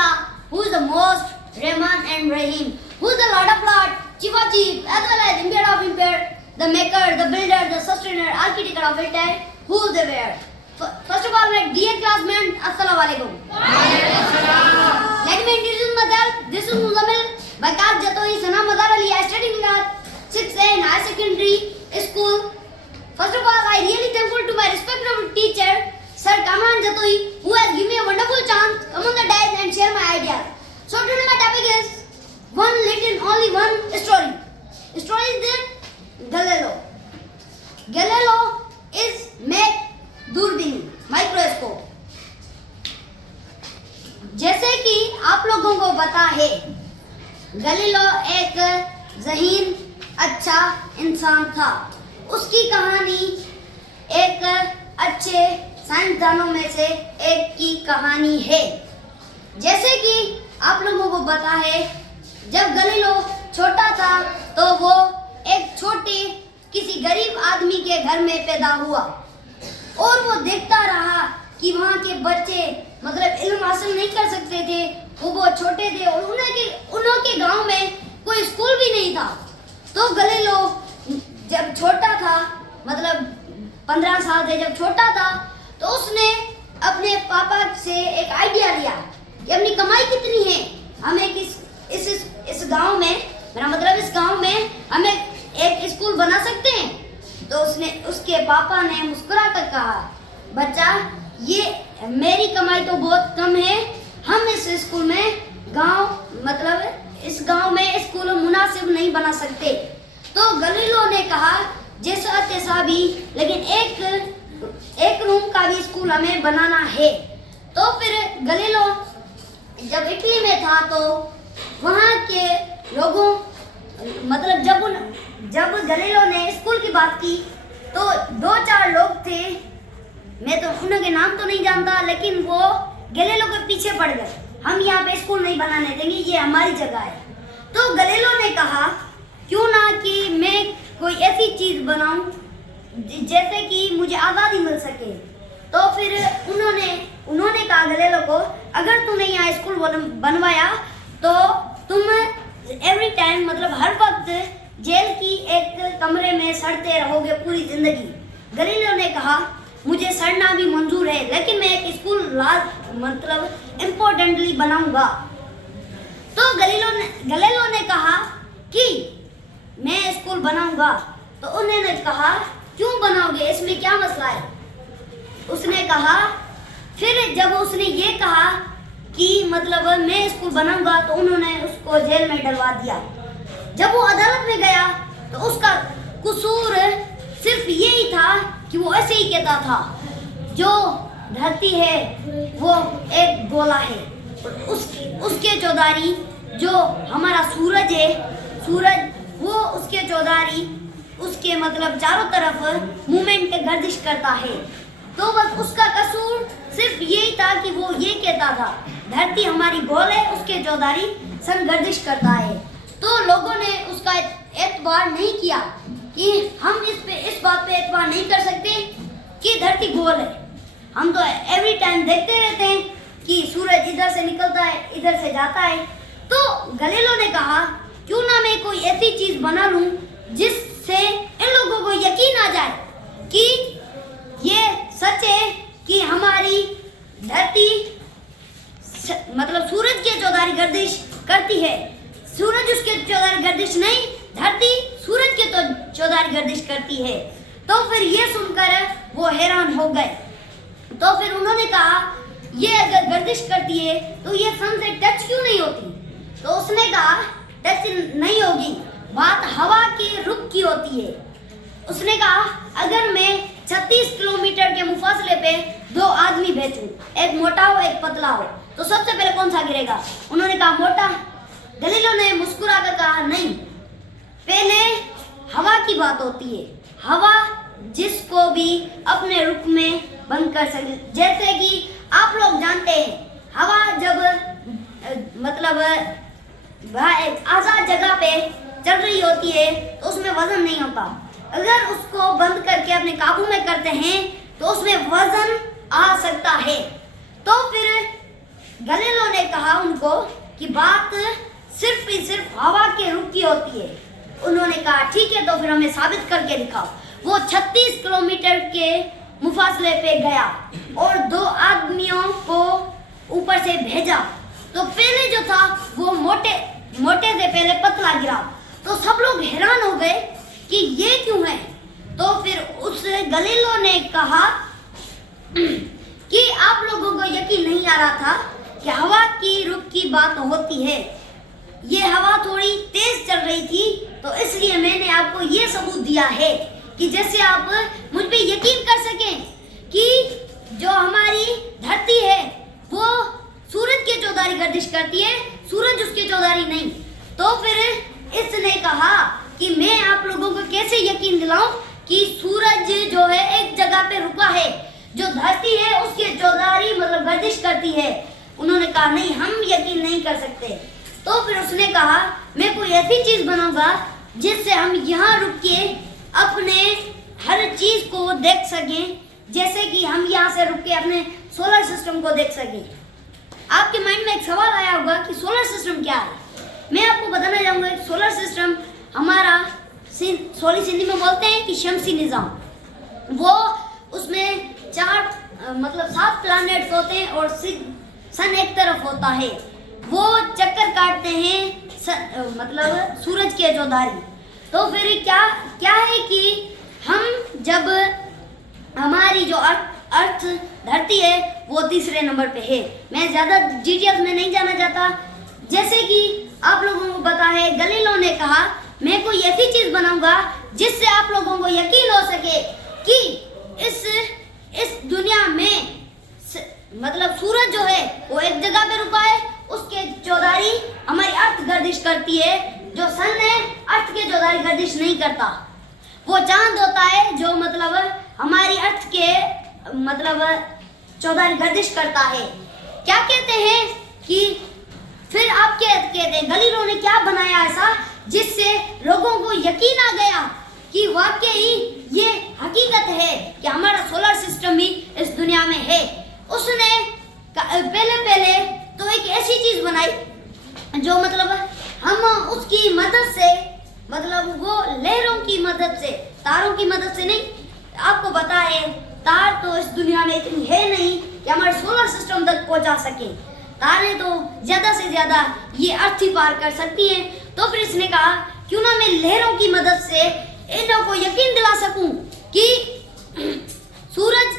Allah, who is the most Rahman and Rahim, who is the Lord of Lord, Chief of Chief, as well as Impaired of Impaired, the Maker, the Builder, the Sustainer, Architect of it, who is the Where. First of all, my dear classmates, Assalamu alaikum. Let me introduce myself. This is Muzammil Bakar Jatoi Sana Mazar Ali. I study in class 6A in high secondary school. First of all, I really thankful to my respected teacher, Sir Kamran Jatoi, who has given me a wonderful chance to come on the dais and share my ideas. So today my topic is only one story. The story is that Galileo. Galileo is made दूरबीन microscope. जैसे कि आप लोगों को पता है, गलीलो एक ज़हीन अच्छा इंसान था. उसकी कहानी एक अच्छे साइंसदानों में से एक की कहानी है. जैसे कि आप लोगों को पता है, जब गलीलो छोटा था तो वो एक छोटे किसी गरीब आदमी के घर में पैदा हुआ और वो देखता रहा कि वहाँ के बच्चे मतलब इल्म हासिल नहीं कर सकते थे. वो बहुत छोटे थे और उनके गांव में कोई स्कूल भी नहीं था. तो गलीलो जब छोटा था, मतलब 15 साल से जब छोटा था, तो उसने अपने पापा से एक आइडिया लिया कि अपनी कमाई कितनी है, हमें इस गांव में, मेरा मतलब इस गांव में हमें एक स्कूल बना सकते हैं. तो उसके पापा ने मुस्कुरा कर कहा, बच्चा, ये मेरी कमाई तो बहुत कम है, हम इस स्कूल में इस गांव में स्कूल मुनासिब नहीं बना सकते. तो गलीलो ने कहा, जैसा तैसा भी, लेकिन एक रूम का भी स्कूल हमें बनाना है. तो फिर गलीलो जब इटली में था तो वहाँ के लोगों जब गलीलो ने स्कूल की बात की तो 2-4 लोग थे, मैं तो उनके नाम तो नहीं जानता, लेकिन वो गलीलो के पीछे पड़ गए. हम यहाँ पे स्कूल नहीं बनाने देंगे, ये हमारी जगह है. तो गलीलो ने कहा, क्यों ना कि मैं कोई ऐसी चीज़ बनाऊं जैसे कि मुझे आज़ादी मिल सके. तो फिर उन्होंने कहा गलीलो को, अगर तूने यहाँ स्कूल बनवाया तो तुम एवरी टाइम मतलब हर वक्त जेल की एक कमरे में सड़ते रहोगे पूरी जिंदगी. गलीलो ने कहा, मुझे सड़ना भी मंजूर है, लेकिन मैं एक स्कूल इम्पोर्टेंटली बनाऊंगा. तो गलीलो ने कहा कि मैं स्कूल बनाऊंगा. तो उन्होंने कहा, क्यों बनाओगे, इसमें क्या मसला है. उसने कहा, फिर जब उसने ये कहा कि मतलब मैं स्कूल बनाऊंगा, तो उन्होंने उसको जेल में डलवा दिया. जब वो अदालत में गया तो उसका कसूर सिर्फ यही था कि वो ऐसे ही कहता था, जो धरती है वो एक गोला है, उसके चौधारी जो हमारा सूरज है, वो उसके चौधारी उसके मतलब चारों तरफ मूवमेंट गर्दिश करता है. तो बस उसका कसूर सिर्फ यही था कि वो ये कहता था, धरती हमारी गोल है, उसके चौधारी संगर्दिश करता है. तो लोगों ने उसका एतबार नहीं किया कि हम इस बात पे एतबार नहीं कर सकते कि धरती गोल है. हम तो एवरी टाइम देखते रहते हैं कि सूरज इधर से निकलता है, इधर से जाता है. तो गलीलो ने कहा, क्यों ना मैं कोई ऐसी चीज़ बना लूँ जिससे इन लोगों को यकीन आ जाए कि ये सच है कि हमारी धरती मतलब सूरज के चौधारी गर्दिश करती है. सूरज उसके चौधारी गर्दिश नहीं, धरती सूरज के तो चौधारी गर्दिश करती है. तो फिर ये सुनकर वो हैरान हो गए. तो फिर उन्होंने कहा, ये अगर गर्दिश करती है तो ये सन से टच क्यों नहीं होती. तो उसने कहा, टच नहीं होगी, बात हवा के रुख की होती है. उसने कहा, अगर मैं 36 किलोमीटर के मुफासले पे 2 आदमी भेजूं, एक मोटा हो एक पतला हो, तो सबसे पहले कौन सा गिरेगा. उन्होंने कहा, मोटा. गलीलो ने मुस्कुरा कर कहा, नहीं, पहले हवा की बात होती है, हवा जिसको भी अपने रुख में बंद कर सके. जैसे कि आप लोग जानते हैं, हवा जब मतलब एक आज़ाद जगह पे चल रही होती है तो उसमें वजन नहीं होता. अगर उसको बंद करके अपने काबू में करते हैं तो उसमें वजन आ सकता है. तो फिर गलीलो ने कहा उनको कि बात सिर्फ हवा के रुख की होती है। उन्होंने कहा ठीक है, तो फिर हमें साबित करके दिखाओ। वो 36 किलोमीटर के मुफासले पे गया और 2 आदमियों को ऊपर से भेजा। तो पहले जो था वो मोटे से पहले पतला गिरा। तो सब लोग हैरान हो गए कि ये क्यों है। तो फिर उस गलीलो ने कहा कि आप लोगों को यकीन नहीं आ रहा था कि हवा की रुख की बात होती है। ये हवा थोड़ी तेज चल रही थी, तो इसलिए मैंने आपको ये सबूत दिया है कि जैसे आप मुझ पे यकीन कर सकें कि जो हमारी धरती है वो सूरज की चौधारी गर्दिश करती है, सूरज उसकी चौधारी नहीं। तो फिर इसने कहा कि मैं आप लोगों को कैसे यकीन दिलाऊं कि सूरज जो है एक जगह पे रुका है, जो धरती है उसके चौधारी मतलब गर्दिश करती है। उन्होंने कहा नहीं, हम यकीन नहीं कर सकते। तो फिर उसने कहा मैं कोई ऐसी चीज बनाऊंगा जिससे हम यहाँ रुक के अपने हर चीज को देख सकें, जैसे कि हम यहाँ से रुक के अपने सोलर सिस्टम को देख सकें। आपके माइंड में एक सवाल आया होगा कि सोलर सिस्टम क्या है। मैं आपको बताना चाहूँगा सोलर सिस्टम हमारा सोली सिंधी में बोलते हैं कि शमसी निज़ाम। वो उसमें 7 प्लैनेट्स होते हैं और सन एक तरफ होता है। वो चक्कर काटते हैं मतलब सूरज के चौधारी। तो फिर क्या है कि हम जब हमारी जो अर्थ धरती है वो तीसरे नंबर पे है। मैं ज़्यादा डिटेल्स में नहीं जाना चाहता। जैसे कि आप लोगों को पता है गलीलो ने कहा मैं कोई ऐसी चीज़ बनाऊंगा जिससे आप लोगों को यकीन हो सके कि इस दुनिया में मतलब सूरज जो है वो एक जगह पे रुका है, उसके चौधारी हमारी अर्थ गर्दिश करती है। जो सन है अर्थ के चौधारी गर्दिश नहीं करता। वो चांद होता है जो मतलब हमारी अर्थ के मतलब चौधारी गर्दिश करता है। क्या कहते हैं कि फिर आप कहते हैं गलीलो ने क्या बनाया ऐसा जिससे लोगों को यकीन आ गया कि वाकई ये हकीकत है कि हमारा सोलर सिस्टम भी इस दुनिया में है। उसने पहले तो एक ऐसी चीज बनाई जो मतलब हम उसकी मदद से मतलब वो लहरों की मदद से, तारों की मदद से नहीं। आपको पता है तार तो इस दुनिया में इतनी है नहीं कि हमारे सोलर सिस्टम तक पहुंचा सके। तारें तो ज्यादा से ज्यादा ये अर्थ ही पार कर सकती हैं। तो फिर इसने कहा क्यों ना मैं लहरों की मदद से इन्हों को यकीन दिला सकूं कि सूरज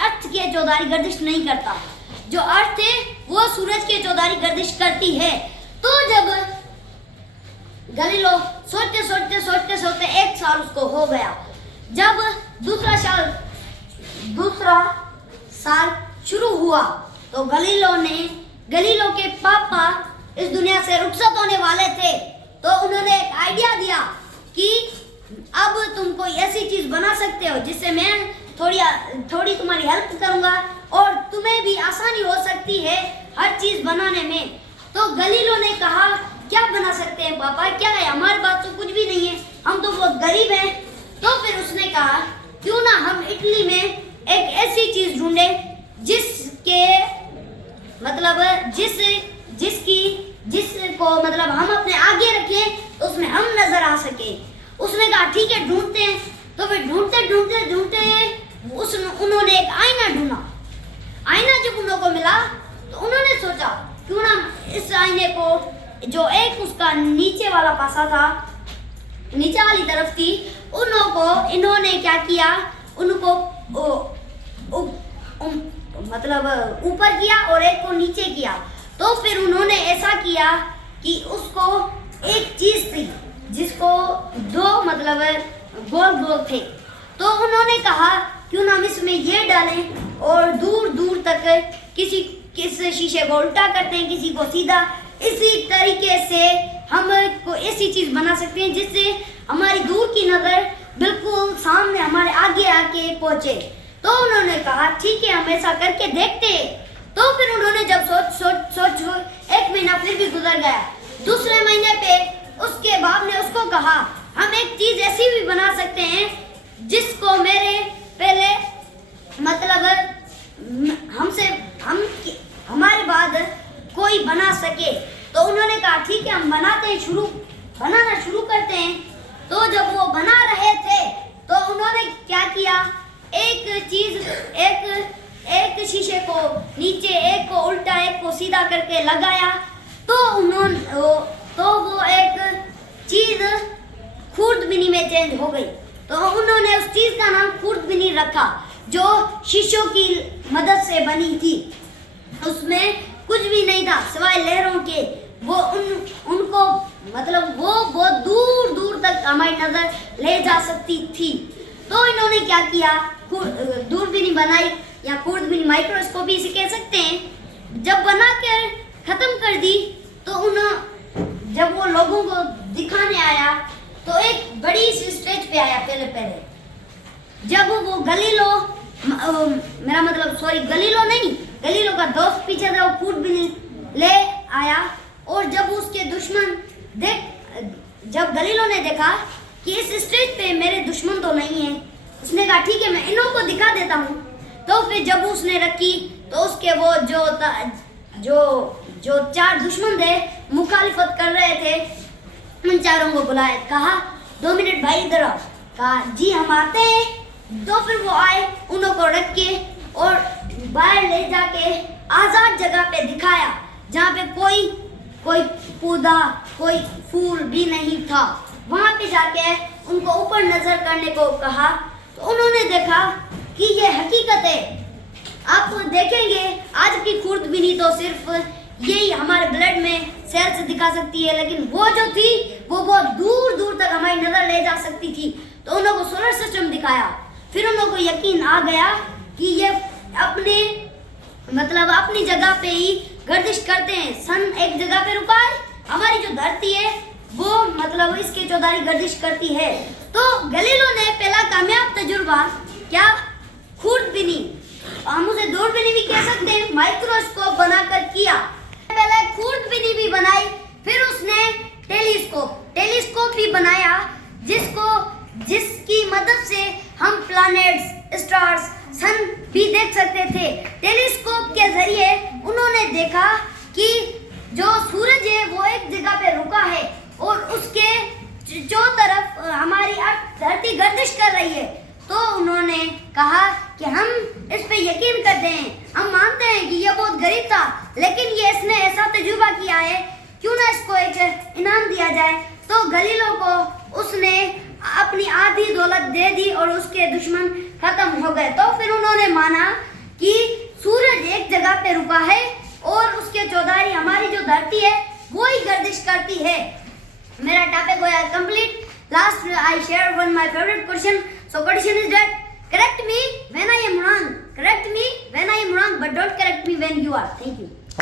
अर्थ के चौधारी गर्दिश नहीं करता। जो अर्थ है वो सूरज के चौधारी गर्दिश करती है। तो जब गलीलो सोचते एक साल उसको हो गया। जब दूसरा साल शुरू हुआ तो गलीलो के पापा इस दुनिया से रुखसत होने वाले थे। तो उन्होंने एक आइडिया दिया कि अब तुम कोई ऐसी चीज बना सकते हो जिससे मैं थोड़ी तुम्हारी हेल्प करूंगा और तुम्हें भी आसानी हो सकती है हर चीज बनाने में। तो गलीलो ने कहा क्या बना सकते हैं पापा, क्या है, हमारे पास तो कुछ भी नहीं है, हम तो बहुत गरीब हैं। तो फिर उसने कहा क्यों ना हम इटली में एक ऐसी चीज ढूंढे जिसके मतलब जिसको मतलब हम अपने आगे रखें तो उसमें हम नजर आ सके। उसने कहा ठीक है ढूंढते हैं। तो फिर ढूंढते उन्होंने एक आईना ढूंढा। आईना जब उन लोगों को मिला तो उन्होंने सोचा क्यों ना इस आईने को जो एक उसका नीचे वाला पासा था, नीचे वाली तरफ थी, इन्होंने क्या किया, उनको मतलब ऊपर किया और एक को नीचे किया। तो फिर उन्होंने ऐसा किया कि उसको एक चीज थी जिसको 2 मतलब गोल थे। तो उन्होंने कहा क्यों ना हम इसमें ये डालें और दूर तक किस शीशे को उल्टा करते हैं, किसी को सीधा। इसी तरीके से हम को ऐसी चीज बना सकते हैं जिससे हमारी दूर की नजर बिल्कुल सामने हमारे आगे आके पहुंचे। तो उन्होंने कहा ठीक है हम ऐसा करके देखते हैं। तो फिर उन्होंने जब सोच 1 महीना फिर भी गुजर गया। दूसरे महीने पे उसके बाप ने उसको कहा हम एक चीज ऐसी भी बना सकते हैं जिसको मेरे पहले मतलब सके। तो उन्होंने कहा ठीक है, हम बनाना शुरू करते हैं। तो जब वो बना रहे थे तो उन्होंने क्या किया, एक शीशे को नीचे, एक को उल्टा, एक को सीधा करके लगाया। तो वो एक चीज खुर्दबीनी में चेंज हो गई। तो उन्होंने उस चीज का नाम खुर्दबीनी रखा, जो शीशों की मदद से बनी थी। उसमें कुछ भी नहीं था सिवाय लहरों के। वो उनको मतलब वो बहुत दूर दूर तक हमारी नजर ले जा सकती थी। तो इन्होंने क्या किया, दूरबीनी बनाई या खुर्दबीनी, माइक्रोस्कोप इसे कह सकते हैं। जब बना कर खत्म कर दी तो जब वो लोगों को दिखाने आया तो एक बड़ी सी स्टेज पे आया। पहले जब वो गलीलो का दोस्त पीछे था, वो खुर्दबीनी ले आया। और जब उसके दुश्मन जब गलीलो ने देखा कि इस स्टेज पे मेरे दुश्मन तो नहीं है, उसने कहा ठीक है, मैं इन्हों को दिखा देता हूँ। तो फिर जब उसने रखी तो उसके वो जो 4 दुश्मन थे, मुखालिफत कर रहे थे, उन चारों को बुलाया, कहा 2 मिनट भाई इधर आओ। कहा जी हम आते हैं। तो फिर वो आए, उन्हों को रख के और बाहर ले जाके आजाद जगह पे दिखाया, जहाँ पे कोई पौधा, कोई फूल भी नहीं था। वहां पे जाके उनको ऊपर नजर करने को कहा। तो उन्होंने देखा कि ये हकीकत है। आप देखेंगे आज की खुर्दबीनी तो सिर्फ यही हमारे ब्लड में सेल से दिखा सकती है, लेकिन वो जो थी वो बहुत दूर दूर तक हमारी नजर ले जा सकती थी। तो उन लोगों को सोलर सिस्टम दिखाया। फिर उन लोगों को यकीन आ गया कि ये अपनी जगह पे ही गर्दिश करते हैं। सन एक जगह पे रुका है, हमारी जो धरती है वो इसके चौधारी गर्दिश करती है। तो गलीलो ने पहला कामयाब तजुर्बा क्या, खुर्दबीनी, हम उसे दूरबीनी भी कह सकते हैं, माइक्रोस्कोप बनाकर किया। पहले खुर्दबीनी भी बनाई, फिर उसने टेलीस्कोप भी बनाया, जिसकी मदद से हम प्लैनेट्स, स्टार्स, सन भी देख सकते थे। टेलीस्कोप के जरिए उन्होंने देखा कि जो सूरज है वो एक जगह पे रुका है और उसके जो तरफ हमारी धरती गर्दिश कर रही है। तो उन्होंने कहा कि हम इस पे यकीन करते हैं, हम मानते हैं कि ये बहुत गरीब था, लेकिन इसने ऐसा तजुर्बा किया है, क्यों ना इसको एक इनाम दिया जाए। तो गलीलो को उसने अपनी आधी दौलत दे दी और उसके दुश्मन खत्म हो गए। तो फिर उन्होंने माना कि सूरज एक जगह पे रुका है और उसके चौधारी हमारी जो धरती है वो ही गर्दिश करती है। मेरा टॉपिक हुआ complete. Last I share one my favorite question. So question is that correct me when I am wrong. Correct me when I am wrong, but don't correct me when you are. Thank you.